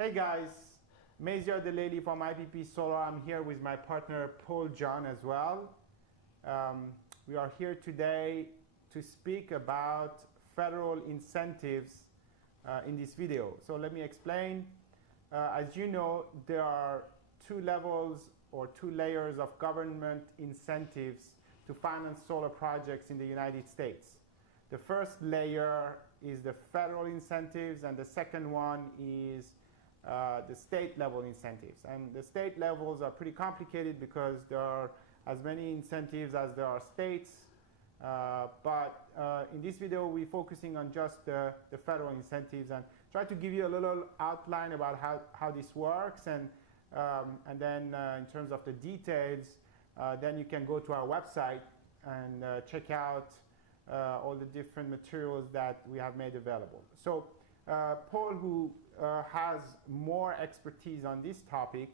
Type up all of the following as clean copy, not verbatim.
Hey guys, Mazia Deleli from IPP Solar. I'm here with my partner Paul John as well. We are here today to speak about federal incentives in this video. So let me explain. As you know, there are two levels or two layers of government incentives to finance solar projects in the United States. The first layer is the federal incentives, and the second one is the state level incentives. And the state levels are pretty complicated because there are as many incentives as there are states. But in this video, we're focusing on just the federal incentives and try to give you a little outline about how this works. And then in terms of the details, then you can go to our website and check out all the different materials that we have made available. So Paul, who has more expertise on this topic,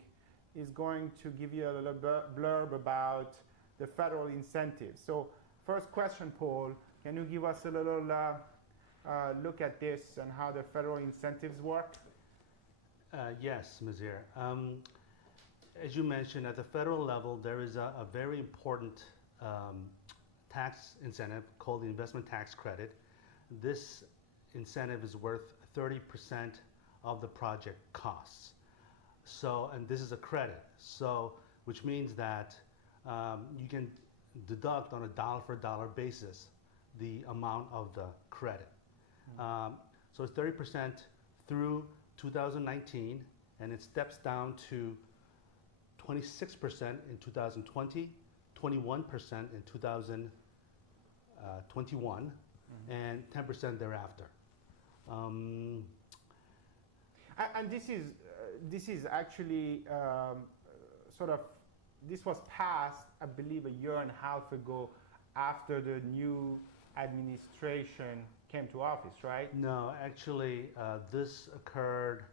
is going to give you a little blurb about the federal incentives. So first question, Paul, can you give us a little look at this and how the federal incentives work? Yes, Mazir. As you mentioned, at the federal level, there is a very important tax incentive called the investment tax credit. This incentive is worth 30% of the project costs. So, and this is a credit. So, which means that you can deduct on a dollar for dollar basis the amount of the credit. So it's 30% through 2019, and it steps down to 26% in 2020, 21% in 2021, and 10% thereafter. And this is actually this was passed, I believe, a year and a half ago after the new administration came to office, right? No, actually, this occurred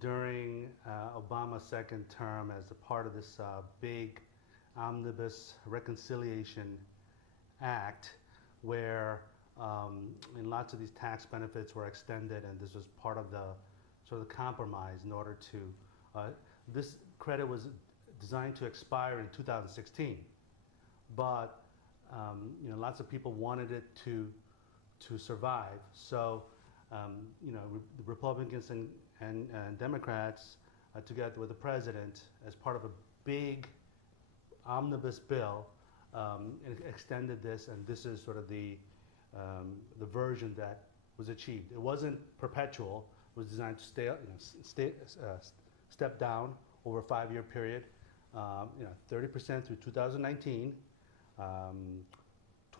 during Obama's second term as a part of this big Omnibus Reconciliation Act, where and lots of these tax benefits were extended, and this was part of the sort of the compromise in order to, this credit was designed to expire in 2016, but lots of people wanted it to survive. So the Republicans and Democrats together with the president, as part of a big omnibus bill, extended this, and this is sort of the version that was achieved. It wasn't perpetual. It was designed to step down over a 5-year period. 30% through 2019,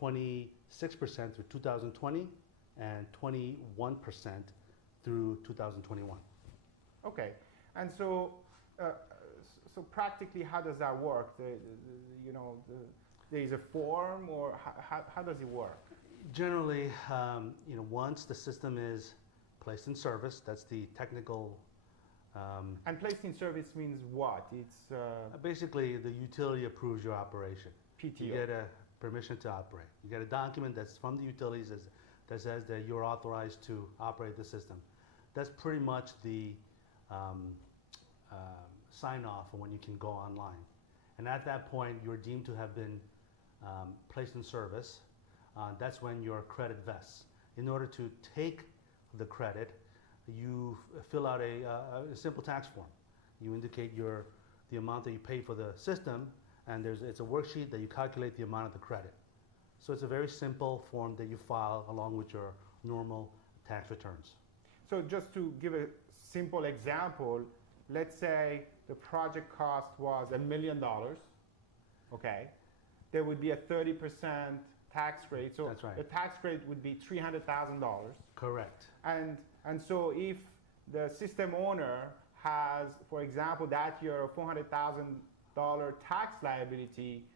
26% through 2020, and 21% through 2021. Okay, and so practically, how does that work? There is a form, or how does it work? Generally, once the system is placed in service, that's the technical. And placed in service means what? It's basically the utility approves your operation. PTO. You get a permission to operate. You get a document that's from the utilities that says that you're authorized to operate the system. That's pretty much the sign off when you can go online. And at that point, you're deemed to have been placed in service. That's when your credit vests. In order to take the credit, you fill out a simple tax form. You indicate the amount that you pay for the system, and it's a worksheet that you calculate the amount of the credit. So it's a very simple form that you file along with your normal tax returns. So just to give a simple example, let's say the project cost was $1 million. Okay, there would be a 30% tax rate. So that's right. The tax rate would be $300,000. Correct. And so if the system owner has, for example, that year a $400,000 tax liability,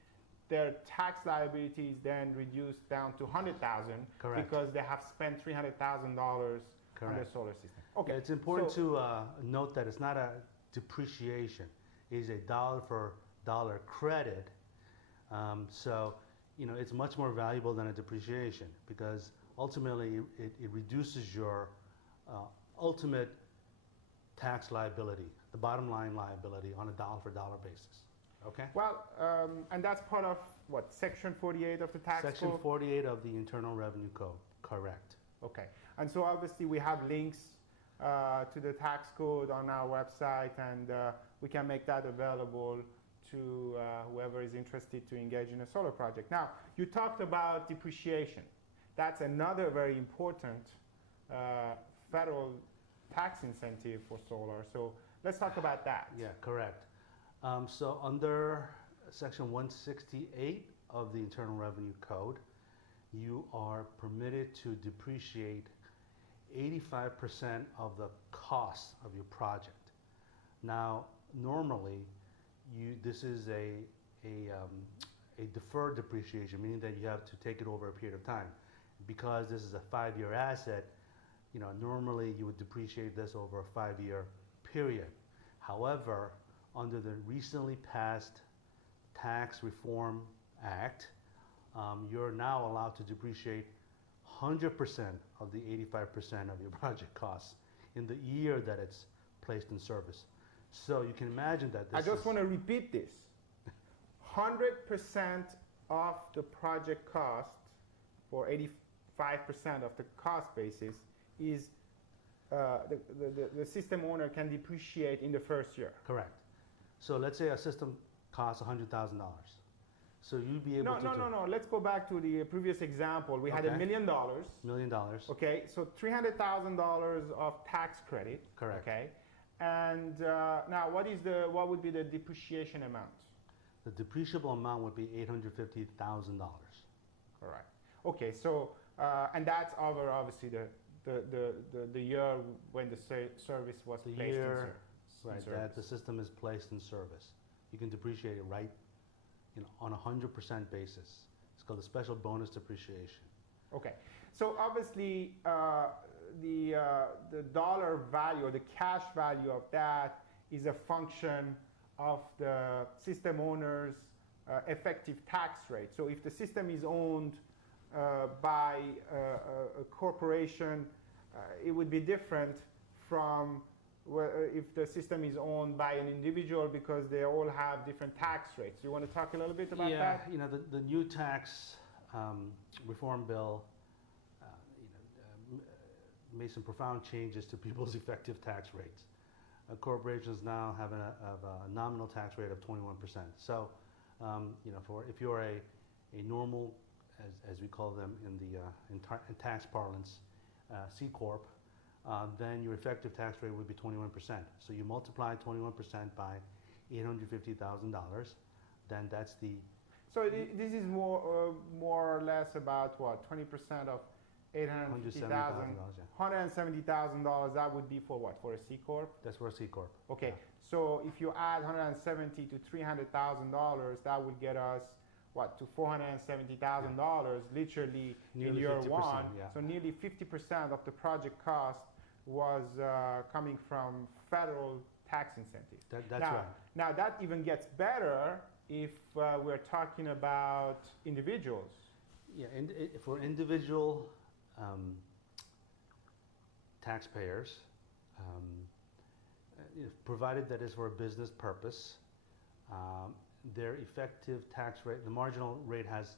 their tax liability is then reduced down to $100,000 because they have spent $300,000 on their solar system. Okay. It's important to note that it's not a depreciation; it is a dollar for dollar credit. So it's much more valuable than a depreciation because ultimately it reduces your ultimate tax liability, the bottom line liability on a dollar for dollar basis. Okay? Well, and that's part of what, Section 48 of the tax Section code? 48 of the Internal Revenue Code, correct. Okay. And so obviously we have links to the tax code on our website, and we can make that available to whoever is interested to engage in a solar project. Now, you talked about depreciation. That's another very important federal tax incentive for solar. So let's talk about that. Yeah, correct. So under Section 168 of the Internal Revenue Code, you are permitted to depreciate 85% of the cost of your project. Now, normally, this is a deferred depreciation, meaning that you have to take it over a period of time. Because this is a 5-year asset, normally you would depreciate this over a 5-year period. However, under the recently passed Tax Reform Act, you're now allowed to depreciate 100% of the 85% of your project costs in the year that it's placed in service. So you can imagine that I just want to repeat this. 100% of the project cost for 85% of the cost basis is the system owner can depreciate in the first year. Correct. So let's say a system costs $100,000. So you'd be able to No. Let's go back to the previous example. We had Okay. $1 million. $1 million. Okay, so $300,000 of tax credit. Correct. Okay, and now what would be the depreciation amount? The depreciable amount would be $850,000. Correct. Okay, so and that's over obviously the year when the service was The placed year, in right, service. that the system is placed in service. You can depreciate it right, on a 100% basis. It's called a special bonus depreciation. Okay, so obviously the dollar value or the cash value of that is a function of the system owner's effective tax rate. So if the system is owned by a corporation, it would be different from if the system is owned by an individual, because they all have different tax rates. You want to talk a little bit about that? Yeah, the new tax reform bill made some profound changes to people's effective tax rates. Corporations now have a nominal tax rate of 21%. So, if you're a normal, as we call them in tax parlance, C corp, then your effective tax rate would be 21%. So you multiply 21% by $850,000, then that's the. So this is more or less about what, 20% of $850,000, $170,000. That would be for what? For a C corp? That's for a C corp. Okay. Yeah. So if you add $170,000 to $300,000, that would get us what, to $470,000 literally in Nearly year 50%, one. yeah. So nearly 50% of the project cost was coming from federal tax incentives. That's now, right. Now that even gets better if we're talking about individuals. Yeah, and for individual taxpayers, provided that is for a business purpose, their effective tax rate, the marginal rate has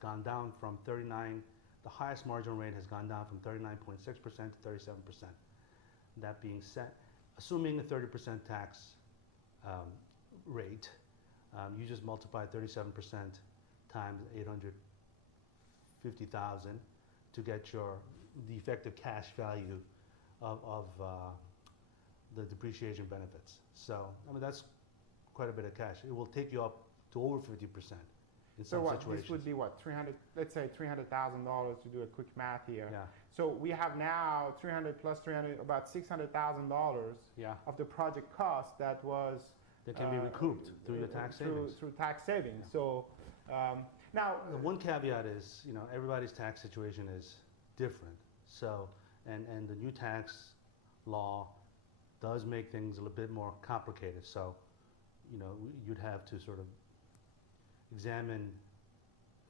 gone down from 39, the highest marginal rate has gone down from 39.6% to 37%. That being said, assuming a 30% tax rate, you just multiply 37% times 850,000 to get the effective cash value of the depreciation benefits. So, that's quite a bit of cash. It will take you up to over 50% in some situations. This would be what, 300, let's say $300,000 to do a quick math here. Yeah. So we have now 300 plus 300, about $600,000 of the project cost that can be recouped through your tax savings. Through tax savings. Yeah. So now, the one caveat is, everybody's tax situation is different. So, and the new tax law does make things a little bit more complicated. So, you'd have to sort of examine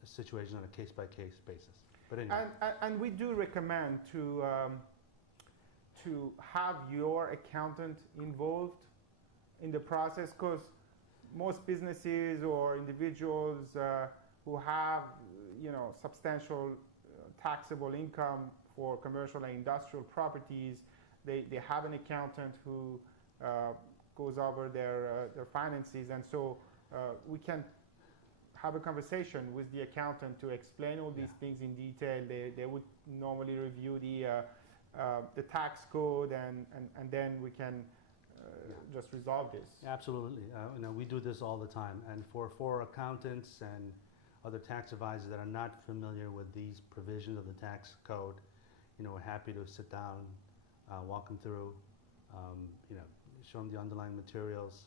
a situation on a case-by-case basis. But anyway. and we do recommend to to have your accountant involved in the process? Because most businesses or individuals who have, substantial taxable income for commercial and industrial properties, they have an accountant who goes over their finances, and so we can have a conversation with the accountant to explain all these things in detail. They would normally review the tax code, and then we can just resolve this. Absolutely. We do this all the time. And for accountants and other tax advisors that are not familiar with these provisions of the tax code, we're happy to sit down, walk them through, show them the underlying materials,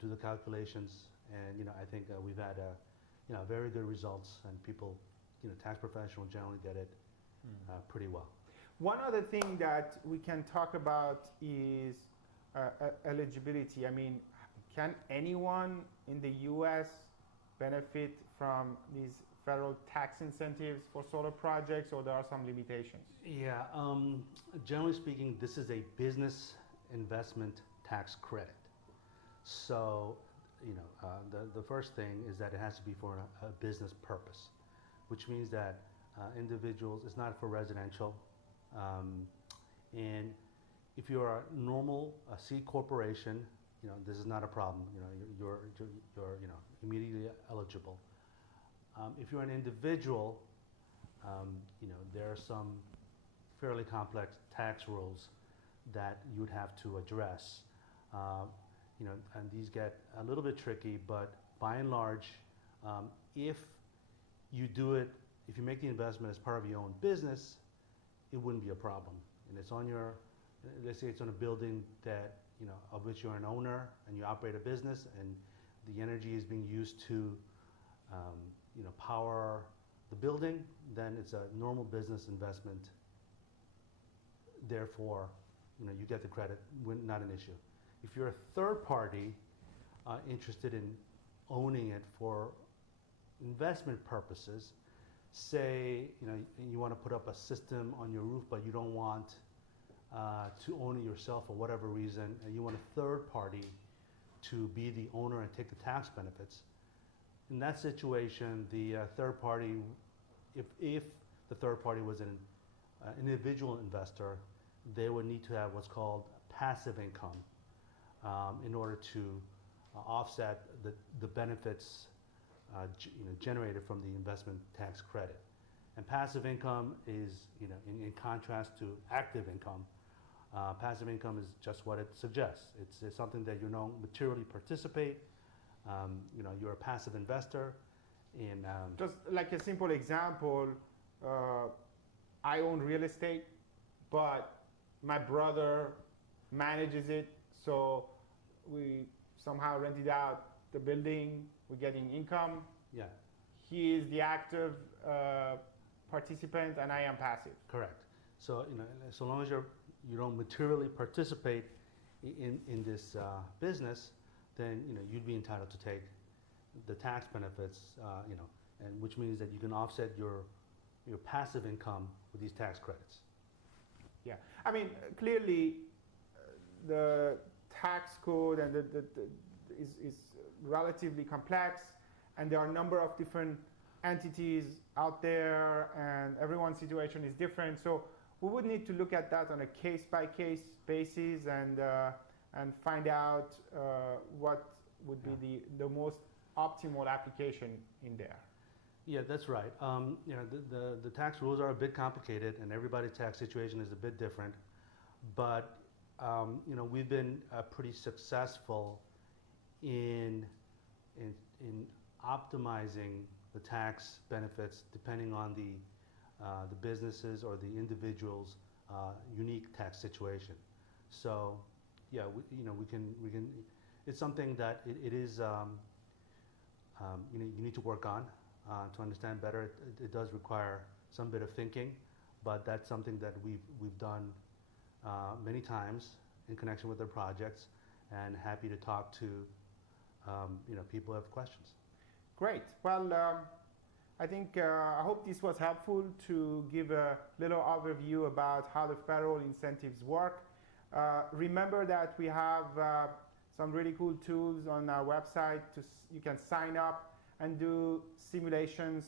do the calculations, and I think we've had very good results, and people, tax professionals generally get it pretty well. One other thing that we can talk about is eligibility. I mean, can anyone in the U.S. benefit from these federal tax incentives for solar projects, or there are some limitations? Yeah, generally speaking, this is a business investment tax credit. So, the first thing is that it has to be for a business purpose, which means that individuals, it's not for residential. And if you're a normal C corporation, this is not a problem. You're immediately eligible. If you're an individual, there are some fairly complex tax rules that you'd have to address. And these get a little bit tricky, but by and large, if you make the investment as part of your own business, it wouldn't be a problem. And it's on let's say it's on a building that, of which you're an owner and you operate a business, and the energy is being used to, power the building, then it's a normal business investment. Therefore, you get the credit, not an issue. If you're a third party interested in owning it for investment purposes, say, you want to put up a system on your roof, but you don't want to own it yourself for whatever reason, and you want a third party to be the owner and take the tax benefits. In that situation, the third party, if the third party was an individual investor, they would need to have what's called passive income in order to offset the benefits generated from the investment tax credit. And passive income is, in contrast to active income, passive income is just what it suggests. It's something that you don't materially participate. You're a passive investor. In just like a simple example, I own real estate, but my brother manages it, so we somehow rented out the building. We're getting income. Yeah. He is the active participant, and I am passive. Correct. So so long as you don't materially participate in this business, then you'd be entitled to take the tax benefits. And which means that you can offset your passive income with these tax credits. Yeah, I mean, clearly, the tax code and is relatively complex, and there are a number of different entities out there, and everyone's situation is different. So we would need to look at that on a case-by-case basis and find out what would be the most optimal application in there. Yeah, that's right. The tax rules are a bit complicated, and everybody's tax situation is a bit different. But we've been pretty successful in optimizing the tax benefits depending on the businesses or the individual's unique tax situation. So, yeah, we can. It's something that it is. You need to work on to understand better. It does require some bit of thinking, but that's something that we've done many times in connection with their projects, and happy to talk to people who have questions. Great. Well, I think I hope this was helpful to give a little overview about how the federal incentives work. Remember that we have some really cool tools on our website. You can sign up and do simulations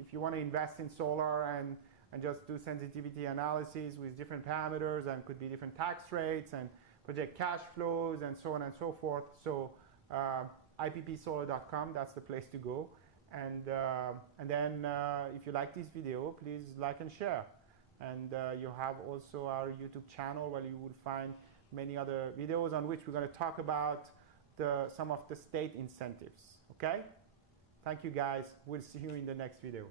if you want to invest in solar and just do sensitivity analysis with different parameters, and could be different tax rates and project cash flows and so on and so forth. So ippsolar.com, that's the place to go. And then if you like this video, please like and share. And you have also our YouTube channel where you will find many other videos on which we're going to talk about some of the state incentives. Okay? Thank you guys. We'll see you in the next video.